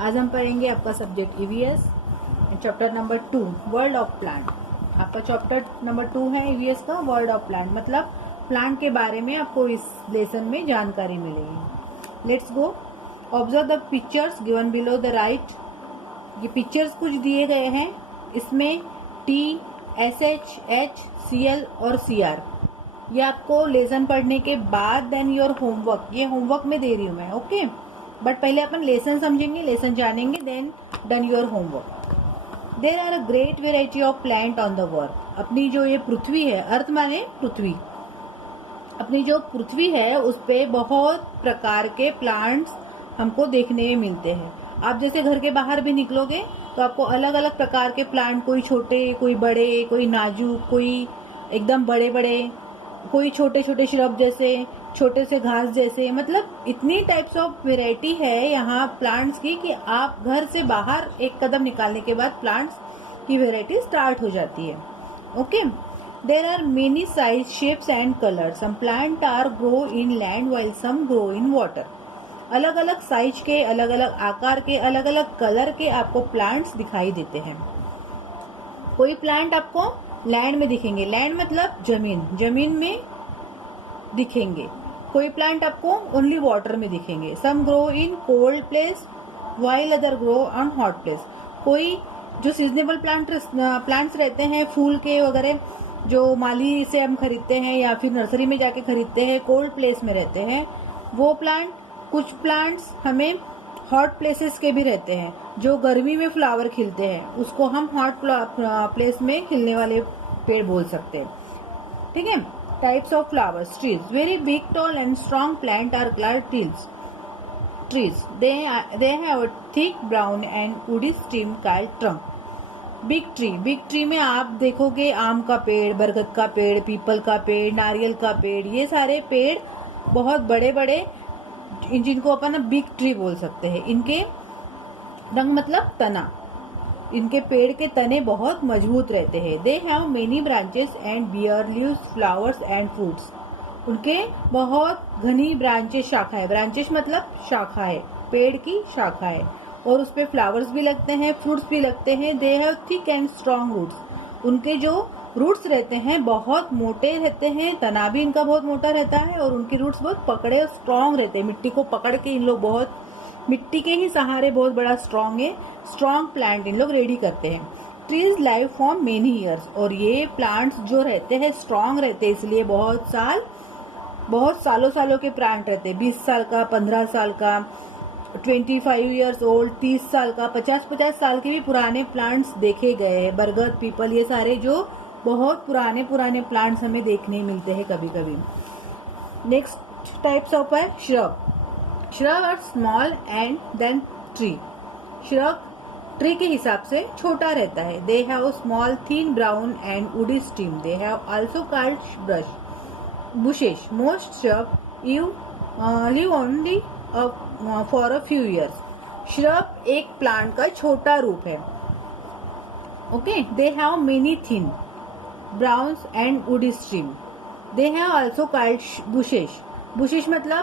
आज हम पढ़ेंगे आपका subject EVS chapter number 2 world of plant. आपका चैप्टर नंबर 2 है ईवीएस का वर्ल्ड ऑफ प्लांट, मतलब प्लांट के बारे में आपको इस लेसन में जानकारी मिलेगी। Let's go. Observe the pictures given below the right. ये पिक्चर्स कुछ दिए गए हैं, इसमें टी, SH, H, CL और CR। ये आपको लेसन पढ़ने के बाद देन योर होमवर्क, ये होमवर्क में दे रही हूँ मैं, ओके। बट पहले अपन लेसन समझेंगे, लेसन जानेंगे, then done your homework. There are a great variety of plant on the world. अपनी जो ये पृथ्वी है, अर्थ माने पृथ्वी, अपनी जो पृथ्वी है उस पे बहुत प्रकार के प्लांट्स हमको देखने में मिलते हैं। आप जैसे घर के बाहर भी निकलोगे तो आपको अलग अलग प्रकार के प्लांट, कोई छोटे, कोई बड़े, कोई नाजुक, कोई एकदम बड़े बड़े, कोई छोटे छोटे श्रब जैसे, छोटे से घास जैसे, मतलब इतनी टाइप्स ऑफ वेराइटी है यहाँ प्लांट्स की कि आप घर से बाहर एक कदम निकालने के बाद प्लांट्स की वेराइटी स्टार्ट हो जाती है, okay. There are many size, shapes and colour. Some plant are grow in land while some grow in water. अलग अलग साइज के, अलग अलग आकार के, अलग अलग कलर के आपको प्लांट्स दिखाई देते हैं। कोई प्लांट आपको लैंड में दिखेंगे, लैंड मतलब जमीन, जमीन में दिखेंगे। कोई प्लांट आपको ओनली वाटर में दिखेंगे। Some grow in cold place while other grow on hot place. कोई जो सीजनेबल प्लांट्स रहते हैं, फूल के वगैरह, जो माली से हम खरीदते हैं या फिर नर्सरी में जाके खरीदते हैं, कोल्ड प्लेस में रहते हैं वो प्लांट। कुछ प्लांट्स हमें हॉट प्लेसेस के भी रहते हैं, जो गर्मी में फ्लावर खिलते हैं, उसको हम हॉट प्लेस में खिलने वाले पेड़ बोल सकते हैं, ठीक है। Types of flowers, trees. Very big, tall and strong plant are called trees. They have a thick brown and woody stem called trunk. Big tree में आप देखोगे आम का पेड़, बरगद का पेड़, पीपल का पेड़, नारियल का पेड़, ये सारे पेड़ बहुत बड़े बड़े, जिनको अपन बिग ट्री बोल सकते हैं। इनके रंग मतलब तना, इनके पेड़ के तने बहुत मजबूत रहते हैं। They have many branches and bear leaves, flowers and fruits. उनके बहुत घनी ब्रांचेस, शाखाएं, ब्रांचेस मतलब शाखाएं, पेड़ की शाखाएं, और उस पे फ्लावर्स भी लगते हैं, फ्रूट्स भी लगते हैं। They have thick and strong roots. उनके जो रूट्स रहते हैं बहुत मोटे रहते हैं, तना भी इनका बहुत मोटा रहता है, और उनके रूट्स बहुत पकड़े और स्ट्रॉन्ग रहते हैं। मिट्टी को पकड़ के इन लोग बहुत, मिट्टी के ही सहारे बहुत बड़ा स्ट्रॉन्ग है, स्ट्रॉन्ग प्लांट इन लोग रेडी करते हैं। Trees live for many years. और ये प्लांट्स जो रहते हैं स्ट्रॉन्ग रहते हैं, इसलिए बहुत सालों के प्लांट रहते हैं। 20 साल का, 15 साल का, 25 ईयर्स ओल्ड, 30 साल का, 50 साल के भी पुराने प्लांट्स देखे गए हैं। बरगद, पीपल, ये सारे जो बहुत पुराने प्लांट्स हमें देखने मिलते हैं कभी कभी। नेक्स्ट टाइप्स ऑफ है shrub. Shrub are small and than tree. Shrub tree के हिसाब से छोटा रहता है। They have small thin brown and woody stem. They have also called brush bushes. Most shrub live only for a few years. Shrub एक plant का छोटा रूप है, okay. They have many thin browns and woody stem. They have also called bushes. Bushes मतलब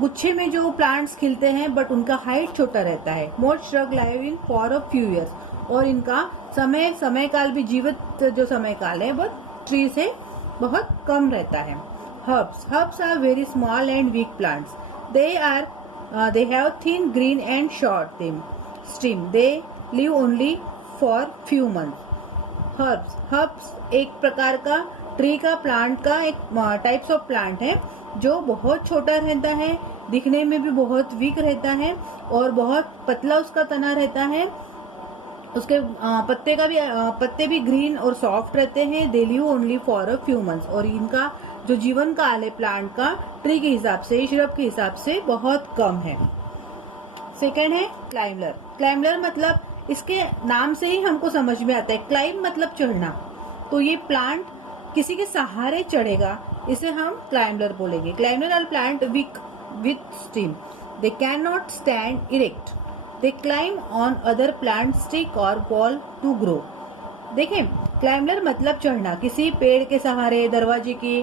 गुच्छे में जो plants खिलते हैं, बट उनका हाइट छोटा रहता है। Most shrub live in for a few years. और इनका समय काल भी, जीवित जो समय काल है वो ट्री से बहुत कम रहता है। Herbs are very small and weak plants. They have thin green and short stem. They live only for few months. Herbs एक प्रकार का ट्री का, प्लांट का एक टाइप्स ऑफ प्लांट है, जो बहुत छोटा रहता है, दिखने में भी बहुत वीक रहता है, और बहुत पतला उसका तना रहता है। उसके पत्ते भी ग्रीन और सॉफ्ट रहते हैं। दे live only for a few months. और इनका जो जीवन काल है प्लांट का, ट्री के हिसाब से, श्रब के हिसाब से बहुत कम है। सेकेंड है क्लाइंबर। क्लाइंबर मतलब इसके नाम से ही हमको समझ में आता है, क्लाइंब मतलब चढ़ना। तो ये प्लांट किसी के सहारे चढ़ेगा, इसे हम क्लाइंबर बोलेंगे। Climber are plant with stem. They can not stand erect. They climb on other plant stick or ball to grow. देखें, क्लाइंबर मतलब चढ़ना, किसी पेड़ के सहारे, दरवाजे के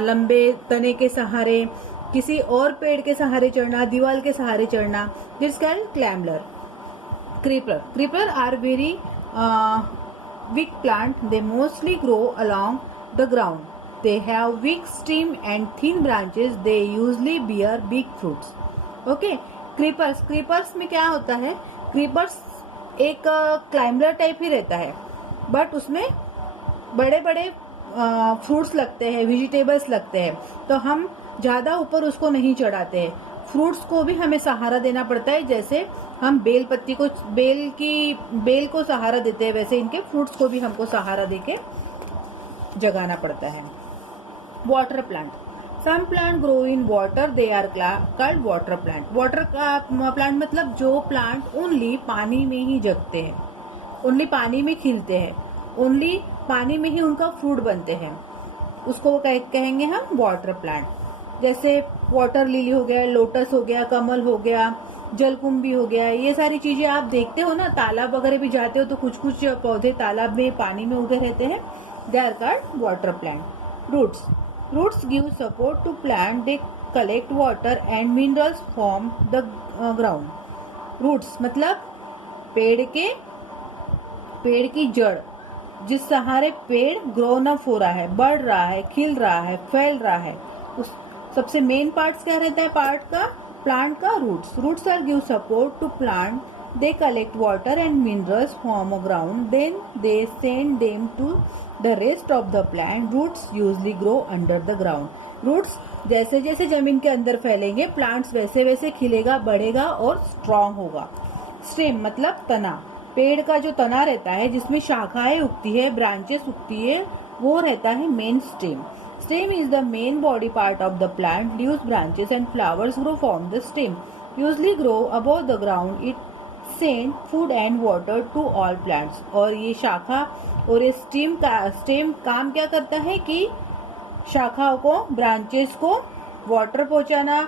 लंबे तने के सहारे, किसी और पेड़ के सहारे चढ़ना, दीवार के सहारे चढ़ना, this called climber. Creeper are very weak plant. They mostly grow along the ground. They have weak stem and thin branches. They usually bear big fruits. Okay. Creepers में क्या होता है? Creepers एक क्लाइंबर टाइप ही रहता है, but उसमें बड़े बड़े फ्रूट्स लगते हैं, वेजिटेबल्स लगते हैं, तो हम ज्यादा ऊपर उसको नहीं चढ़ाते हैं. फ्रूट्स को भी हमें सहारा देना पड़ता है, जैसे हम बेल को सहारा देते हैं, वैसे इनके फ्रूट्स को भी हमको सहारा देके जगाना पड़ता है. Water plant. Some plant grow in water, they are called water plant. Water का प्लांट मतलब जो प्लांट ओनली पानी में ही जगते हैं, ओनली पानी में खिलते हैं, ओनली पानी में ही उनका फ्रूट बनते हैं, उसको कहेंगे हम वाटर प्लांट. जैसे वाटर लिली हो गया, लोटस हो गया, कमल हो गया, जलकुंभी हो गया, ये सारी चीजें आप देखते हो ना, तालाब वगैरह भी जाते हो तो कुछ कुछ पौधे तालाब में पानी में उगे रहते हैं, they are called water plant. Roots give support to plant, they collect water and minerals from the ground. Roots मतलब पेड़ की जड़, जिस सहारे पेड़ ग्रोन अप हो रहा है, बढ़ रहा है, खिल रहा है, फैल रहा है, उस सबसे मेन पार्ट्स क्या रहता है प्लांट का? Roots are give support to plant, they collect water and minerals from a ground, then they send them to the rest of the plant. Roots usually grow under the ground. Roots जैसे जैसे जमीन के अंदर फैलेंगे, plants वैसे वैसे खिलेगा, बढ़ेगा और strong होगा. स्टेम मतलब तना. पेड़ का जो तना रहता है, जिसमें शाखाएं उगती है, ब्रांचेस उगती है, वो रहता है main stem. Stem is the main body part of the plant. Leaves, branches and flowers grow from the stem. Usually grow above the ground. It send food and water to all plants. और ये शाखा और ये stem काम क्या करता है कि शाखाओं को, ब्रांचेस को वाटर पहुंचाना,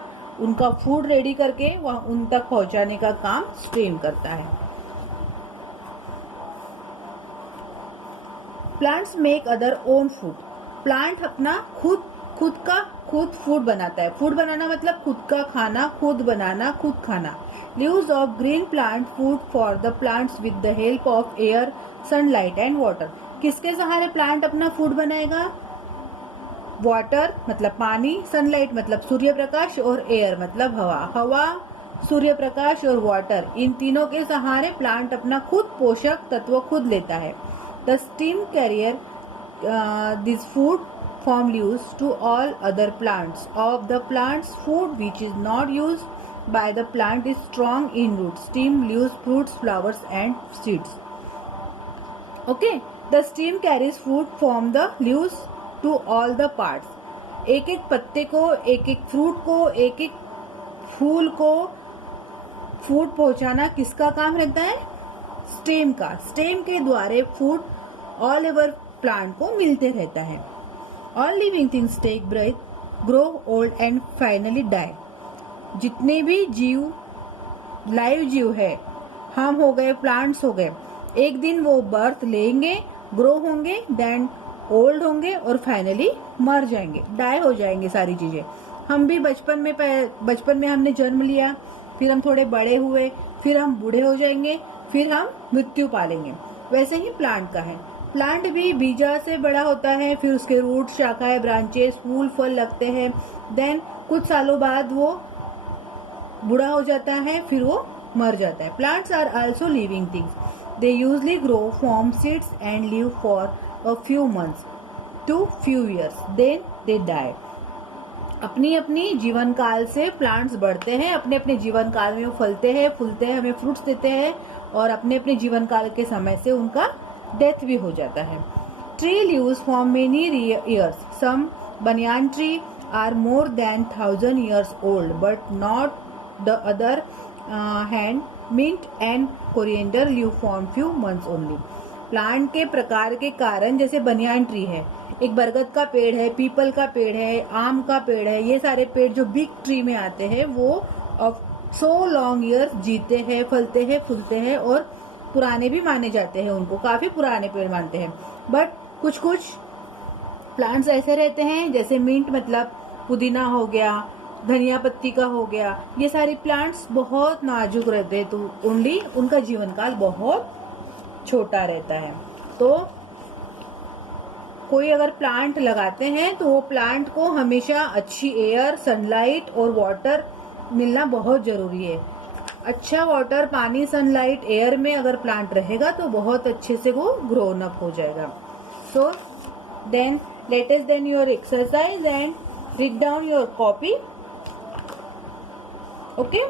उनका फूड रेडी करके वह उन तक पहुंचाने का काम स्टेम करता है. Plants make other own food. Plant अपना खुद फूड बनाता है. फूड बनाना मतलब खुद का खाना, खुद बनाना, खुद खाना. Leaves of green plant food for the plants with the help of air, sunlight and water. किसके सहारे प्लांट अपना फूड बनाएगा? वाटर मतलब पानी, सनलाइट मतलब सूर्य प्रकाश और एयर मतलब हवा, सूर्य प्रकाश और वाटर, इन तीनों के सहारे प्लांट अपना खुद पोषक तत्व खुद लेता है. The stem carrier this food from leaves to all other plants. Of the plant's food which is not used by the plant is strong in roots, stem, leaves, fruits, flowers and seeds. Okay, the stem carries food from the leaves to all the parts. एक एक पत्ते को, एक एक fruit को, एक एक फूल को फूड पहुंचाना किसका काम रहता है? स्टेम का. स्टेम के द्वारा फूड ऑल ओवर प्लांट को मिलते रहता है. All living things take breath, grow old and finally die. जितने भी लाइव जीव है, हम हो गए, प्लांट्स हो गए, एक दिन वो बर्थ लेंगे, ग्रो होंगे, देन ओल्ड होंगे और फाइनली मर जाएंगे, डाई हो जाएंगे सारी चीजें. हम भी बचपन में हमने जन्म लिया, फिर हम थोड़े बड़े हुए, फिर हम बूढ़े हो जाएंगे, फिर हम मृत्यु पालेंगे. वैसे ही प्लांट का है. प्लांट भी बीजा से बड़ा होता है, फिर उसके रूट, शाखाएं, ब्रांचेस, फूल, फल लगते हैं, देन कुछ सालों बाद वो बूढ़ा हो जाता है, फिर वो मर जाता है. Plants are also living things. They usually grow from seeds and live for a few months to few years, then they die. अपनी अपनी जीवन काल से प्लांट्स बढ़ते हैं, अपने अपने जीवन काल में वो फलते हैं, फूलते हैं, हमें फ्रूट्स देते हैं, और अपने अपने जीवन काल के समय से उनका डेथ भी हो जाता है. Tree lives for many years. Some banyan tree are more than 1000 years old, but not the other hand. Mint and coriander live for few months only. Plant के प्रकार के कारण, जैसे बनियान ट्री है, एक बरगद का पेड़ है, पीपल का पेड़ है, आम का पेड़ है, ये सारे पेड़ जो बिग ट्री में आते हैं वो ऑफ सो लॉन्ग ईयर्स जीते हैं, फलते हैं, फूलते हैं और पुराने भी माने जाते हैं, उनको काफी पुराने पेड़ मानते हैं. बट कुछ प्लांट्स ऐसे रहते हैं, जैसे मिंट मतलब पुदीना हो गया, धनिया पत्ती का हो गया, ये सारे प्लांट्स बहुत नाजुक रहते हैं, तो ओनली उनका जीवन काल बहुत छोटा रहता है। तो कोई अगर प्लांट लगाते हैं तो वो प्लांट को हमेशा अच्छी एयर, सनलाइट और वाटर मिलना बहुत जरूरी है। अच्छा वाटर, पानी, सनलाइट, एयर में अगर प्लांट रहेगा तो बहुत अच्छे से वो ग्रोन अप हो जाएगा। So then let us then your exercise and read down your copy. Okay.